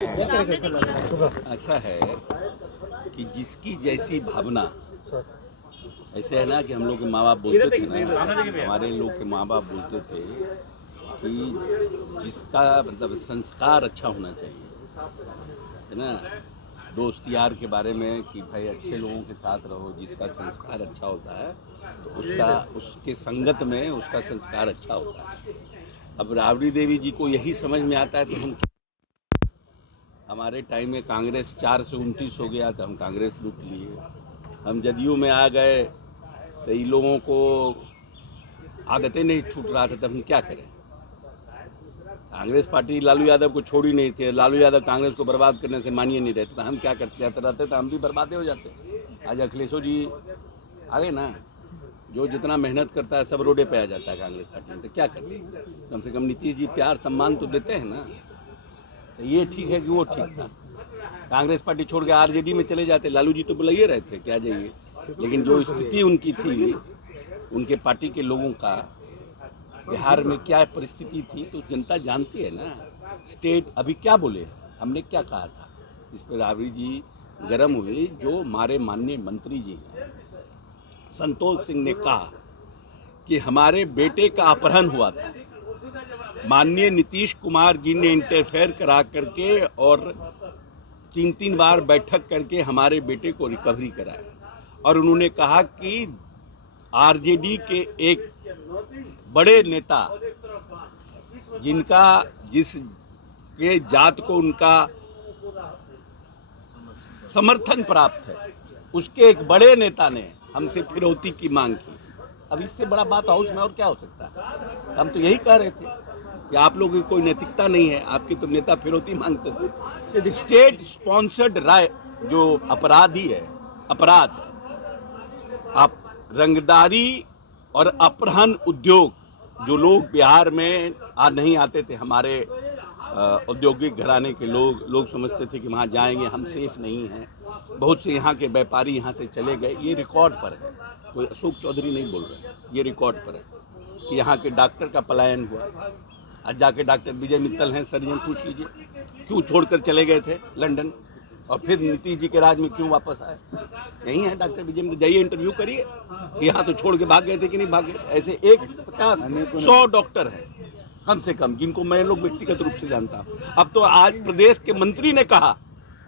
ऐसा है कि जिसकी जैसी भावना, ऐसे है ना कि हम लोग के माँ बाप बोलते थे ना, हमारे लोग के माँ बाप बोलते थे कि जिसका मतलब संस्कार अच्छा होना चाहिए, है ना। दोस्त यार के बारे में कि भाई अच्छे लोगों के साथ रहो, जिसका संस्कार अच्छा होता है तो उसके संगत में उसका संस्कार अच्छा होता है। अब राबड़ी देवी जी को यही समझ में आता है तो हम, हमारे टाइम में कांग्रेस 4 से 29 हो गया तो हम कांग्रेस लूट लिए, हम जदयू में आ गए तो इन लोगों को आदतें नहीं छूट रहा था, तब हम क्या करें। कांग्रेस पार्टी लालू यादव को छोड़ी नहीं थी, लालू यादव कांग्रेस को बर्बाद करने से मानिए नहीं रहते, तो हम क्या करते रहते तो हम भी बर्बादे हो जाते। आज अखिलेशो जी आ गए ना, जो जितना मेहनत करता है सब रोडे पे आ जाता है कांग्रेस पार्टी में, तो क्या करते। कम से कम नीतीश जी प्यार सम्मान तो देते हैं ना, तो ये ठीक है कि वो ठीक था। कांग्रेस पार्टी छोड़ के आरजेडी में चले जाते, लालू जी तो बुलाइए रहे थे क्या जाइए, लेकिन जो स्थिति उनकी थी, उनके पार्टी के लोगों का बिहार में क्या परिस्थिति थी तो जनता जानती है ना। स्टेट अभी क्या बोले, हमने क्या कहा था, इस पर राबड़ी जी गर्म हुए। जो हमारे माननीय मंत्री जी हैं संतोष सिंह ने कहा कि हमारे बेटे का अपहरण हुआ था, माननीय नीतीश कुमार जी ने इंटरफेयर करा करके और 3 बार बैठक करके हमारे बेटे को रिकवरी कराया, और उन्होंने कहा कि आरजेडी के एक बड़े नेता जिस के जात को उनका समर्थन प्राप्त है, उसके एक बड़े नेता ने हमसे फिरौती की मांग की। अब इससे बड़ा बात हाउस में और क्या हो सकता है। हम तो यही कह रहे थे कि आप लोगों की कोई नैतिकता नहीं है, आपके तो नेता फिरौती मांगते थे। स्टेट स्पॉन्सर्ड राय जो अपराधी है, अपराध, आप रंगदारी और अपहरण उद्योग, जो लोग बिहार में नहीं आते थे, हमारे औद्योगिक घराने के लोग समझते थे कि वहाँ जाएंगे हम सेफ नहीं हैं, बहुत से यहाँ के व्यापारी यहाँ से चले गए। ये रिकॉर्ड पर है, कोई अशोक चौधरी नहीं बोल रहे, ये रिकॉर्ड पर है कि यहाँ के डॉक्टर का पलायन हुआ। आज जाके डॉक्टर विजय मित्तल हैं, सर्जन, पूछ लीजिए क्यों छोड़कर चले गए थे लंदन, और फिर नीतीश जी के राज में क्यों वापस आए। यही है डॉक्टर विजय मित्तल, जाइए इंटरव्यू करिए कि यहाँ तो छोड़ के भाग गए थे कि नहीं भागे। ऐसे 150-100 डॉक्टर हैं कम से कम, जिनको मैं लोग व्यक्तिगत रूप से जानता हूँ। अब तो आज प्रदेश के मंत्री ने कहा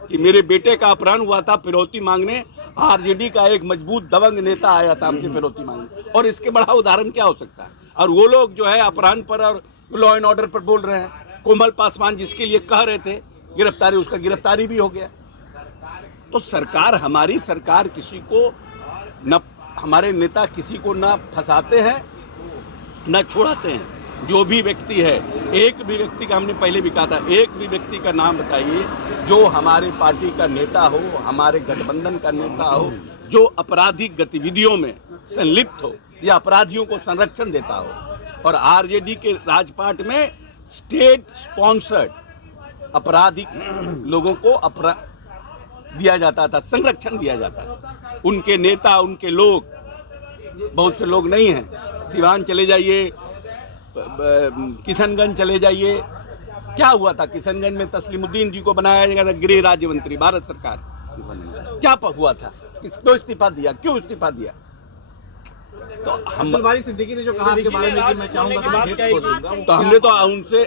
कि मेरे बेटे का अपहरण हुआ था फिरौती मांगने, आरजेडी का एक मजबूत दबंग नेता आया था हमसे फिरौती मांगने, और इसके बड़ा उदाहरण क्या हो सकता है। और वो लोग जो है अपहरण पर और लॉ एंड ऑर्डर पर बोल रहे हैं। कोमल पासवान जिसके लिए कह रहे थे गिरफ्तारी, उसका गिरफ्तारी भी हो गया। तो सरकार, हमारी सरकार किसी को न, हमारे नेता किसी को न फंसाते हैं न छोड़ाते हैं। जो भी व्यक्ति है, एक भी व्यक्ति का, हमने पहले भी कहा था, एक भी व्यक्ति का नाम बताइए जो हमारे पार्टी का नेता हो, हमारे गठबंधन का नेता हो, जो आपराधिक गतिविधियों में संलिप्त हो या अपराधियों को संरक्षण देता हो। और आरजेडी के राजपाट में स्टेट स्पॉन्सर्ड आपराधिक लोगों को दिया जाता था, संरक्षण दिया जाता था। उनके नेता, उनके लोग, बहुत से लोग नहीं हैं। सिवान चले जाइए, किशनगंज चले जाइए, क्या हुआ था किशनगंज में, तस्लीमुद्दीन जी को बनाया गया था गृह राज्य मंत्री भारत सरकार, क्या हुआ था, किसको इस्तीफा दिया, क्यों इस्तीफा दिया। तो हमारी सिद्दीकी ने जो कहा आपके बारे में कि मैं चाहूंगा तो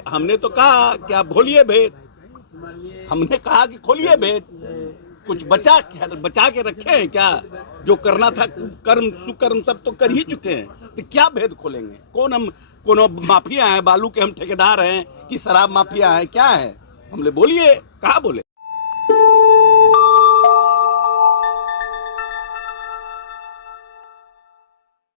हमने तो कहा कि आप खोलिए भेद, हमने कहा कि खोलिए भेद, कुछ बचा के रखे हैं क्या। जो करना था कर्म सुकर्म सब तो कर ही चुके हैं, तो क्या भेद खोलेंगे। कौन माफिया हैं, बालू के हम ठेकेदार हैं कि शराब माफिया हैं, क्या है, हमने बोलिए, कहा बोले।